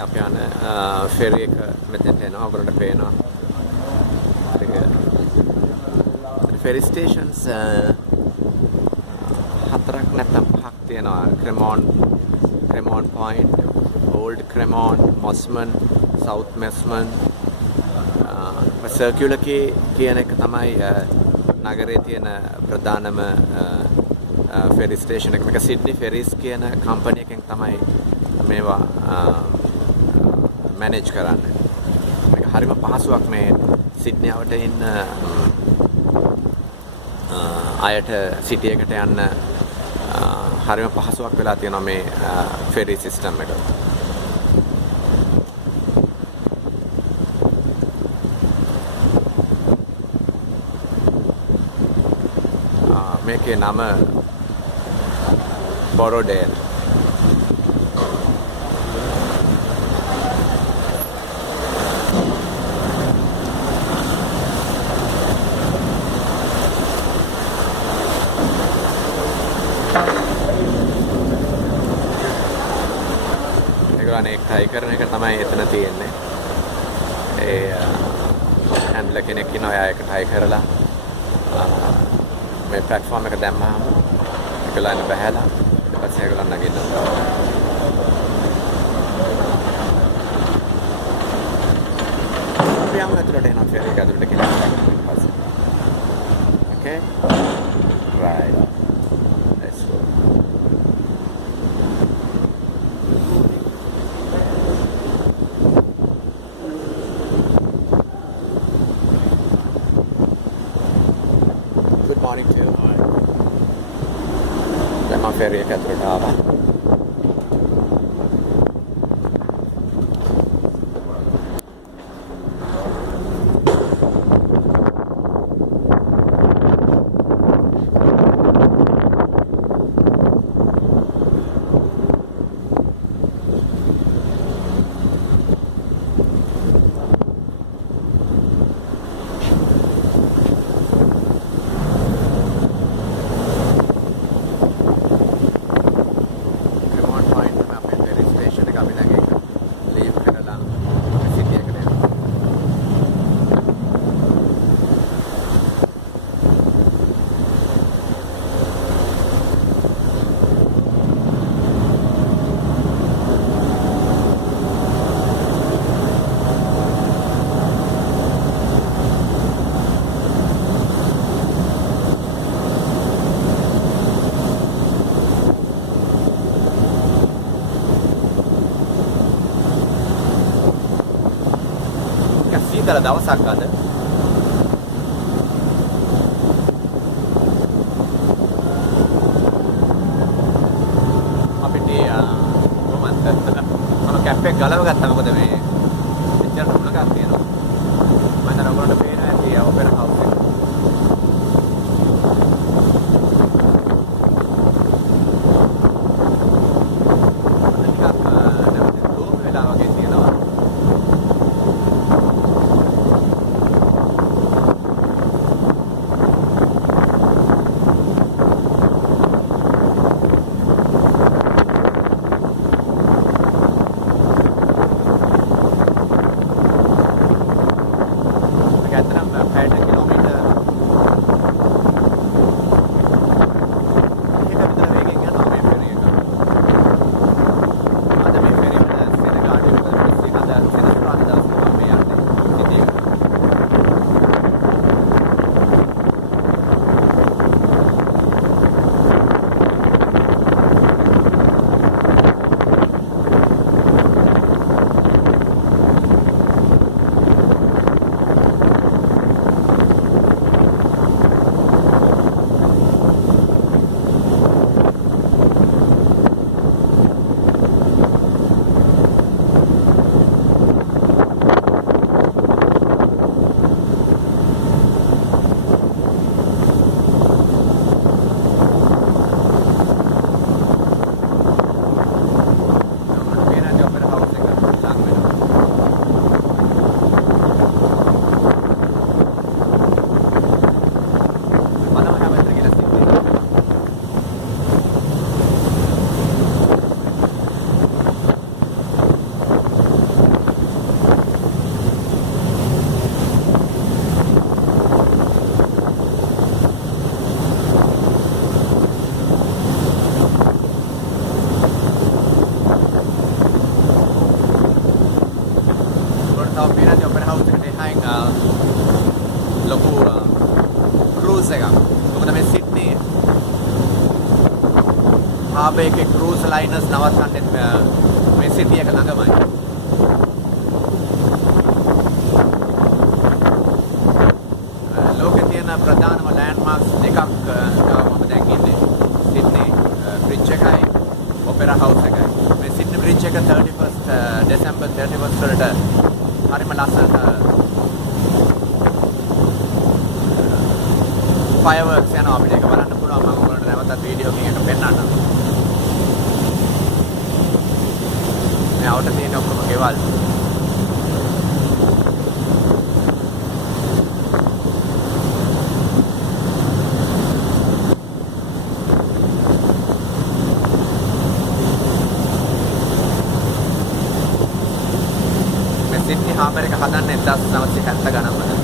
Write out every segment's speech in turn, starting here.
දැන් අපි යන ferry එක මෙතෙන්ට එනවා. ඔයගොල්ලන්ට පේනවා. ferry stations හතරක් නැත්නම් පහක් තියෙනවා. Cremon Point, Old Cremon, Mosman, South Mosman. Circular කියන එක තමයි නගරයේ තියෙන ප්‍රධානම ferry station එක. මේක Sydney Ferries කියන කම්පැනි එකෙන් තමයි මේවා manage කරන්නේ. මේක හරිම පහසුවක් මේ සිඩ්නි ආවට ඉන්න අයට සිටි එකට යන්න හරිම පහසුවක් වෙලා තියෙනවා මේ ferry system එක. මේකේ නම Borrowdale. ඒක ටයි කරන එක තමයි එතන තියෙන්නේ. ඒ හැන්ඩ්ලර් කෙනෙක් ඉන්නවා. එයා ඒක ටයි කරලා මේ platform එක දැම්මහම ඒගොල්ලන් බහැලා ඊට පස්සේ ඒගොල්ලන් නගිනවා. අපි යමු ඇතුළට එනවා ferry එක ඇතුළට කියලා ඊට පස්සේ. Okay? Right. Let's go. Good morning to you. දැන් මම ferry එක ඇතුළට ආවා. සීතල දවසක් අද. අපිට කොහොමද මම කැප් එක ගලව ගත්තා. මොකද මේ එච්චර උණක් තියෙනවා. මම දැන් ඔයගොල්ලන්ට පේනවා ඇති ඔපෙරා හවුස් එක. පැයට කිලෝමීටර් harbour එකේ cruise liners නවත්තන්නේ මේ city එක ළඟමයි. ලෝකේ තියෙන ප්‍රධානම landmarks දෙකක් මම දැන් ඉන්නේ. Sydney bridge එකයි opera house එකයි. මේ Sydney bridge එක 31st December 31st වලට හරිම ලස්සනට fireworks යනවා. අපිට ඒක බලන්න පුළුවන්. මම ඔයගොල්ලන්ට නැවතත් වීඩියෝ එකකින් එක පෙන්නන්නම්. මේ අවුට තියෙන ඔක්කොම ගෙවල්. මේ සිඩ්නි හාබර් එක හදන්නේ 1970 ගණන් වල.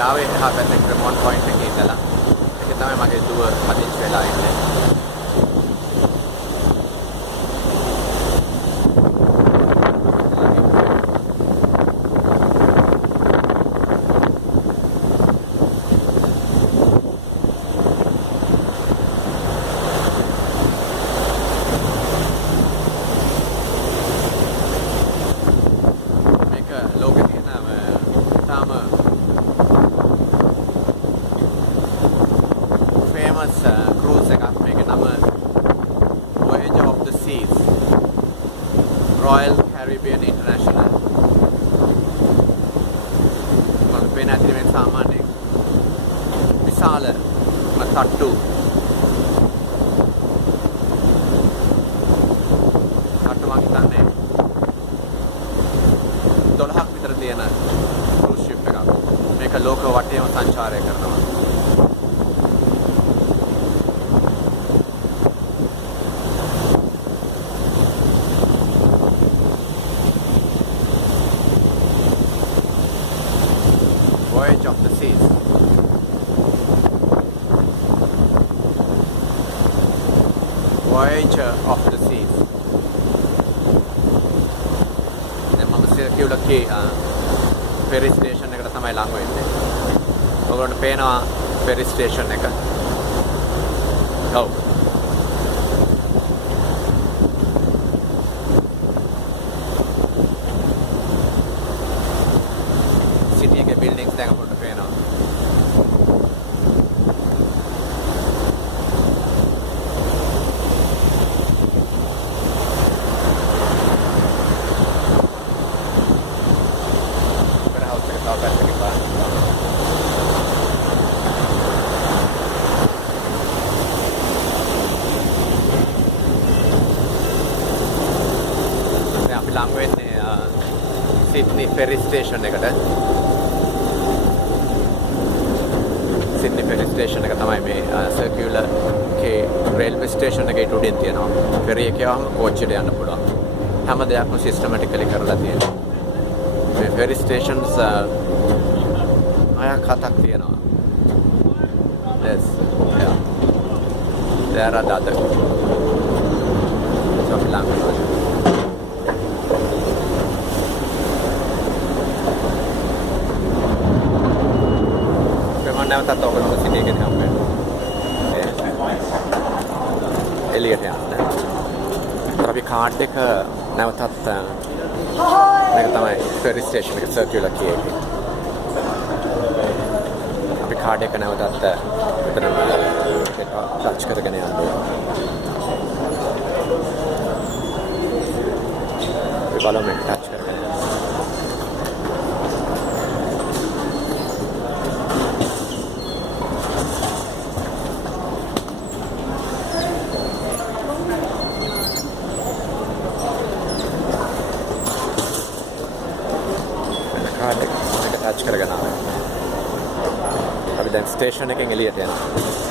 ආවේ එහා පැත්තේ ක්‍රමෝන් පොයින්ට් එකේ ඉඳලා. ඒක තමයි මගේ දුව පදිංචි වෙලා ඉන්නේ. මේක ලෝකේ තියෙන තාම cruise එකක්. මේකේ නම Voyage of the Seas Royal Caribbean International. මම පේන ඇති මේ සාමාන්‍ය විශාල තට්ටු මම හිතන්නේ 12ක් විතර තියෙන cruise ship එකක්. මේක ලෝක වටේම සංචාරය කරනවා. Voyage of the Seas. Voyager of the Seas. දැන් මම සිරකියුලකේ ferry station එකට තමයි ලං වෙන්නේ. ඔයගොල්ලන්ට පේනවා ferry station එක. ඔව්. city එකේ buildings දැන් අපිට පේනවා. ලං වෙන්නේ Sydney ferry station එකට. Sydney ferry station එක තමයි මේ circular K ස්ටේෂන් එකේ ඊට උඩින් තියෙනවා. ferry එකේ යවම කෝච්චියට යන්න පුළුවන්. හැම දෙයක්ම සිස්ටමැටිකලි කරලා තියෙනවා. මේ ferry stations 6-7ක් තියෙනවා. Yes. Yeah. There are the other some language. නැවතත් ඔයගොල්ලෝ සිටි එකේ හම් වෙනවා. එළියට යන්න. අපි කාඩ් එක නැවතත් මේක තමයි ferry station එක circular key එක. අපි කාඩ් එක නැවතත් මෙතන ටච් කරගෙන යන්න ඕනේ. අපි බලමු මේක ටච් කරගෙන. ටච් කරගෙන ආවා. අපි දැන් ස්ටේෂන් එකෙන් එළියට යනවා.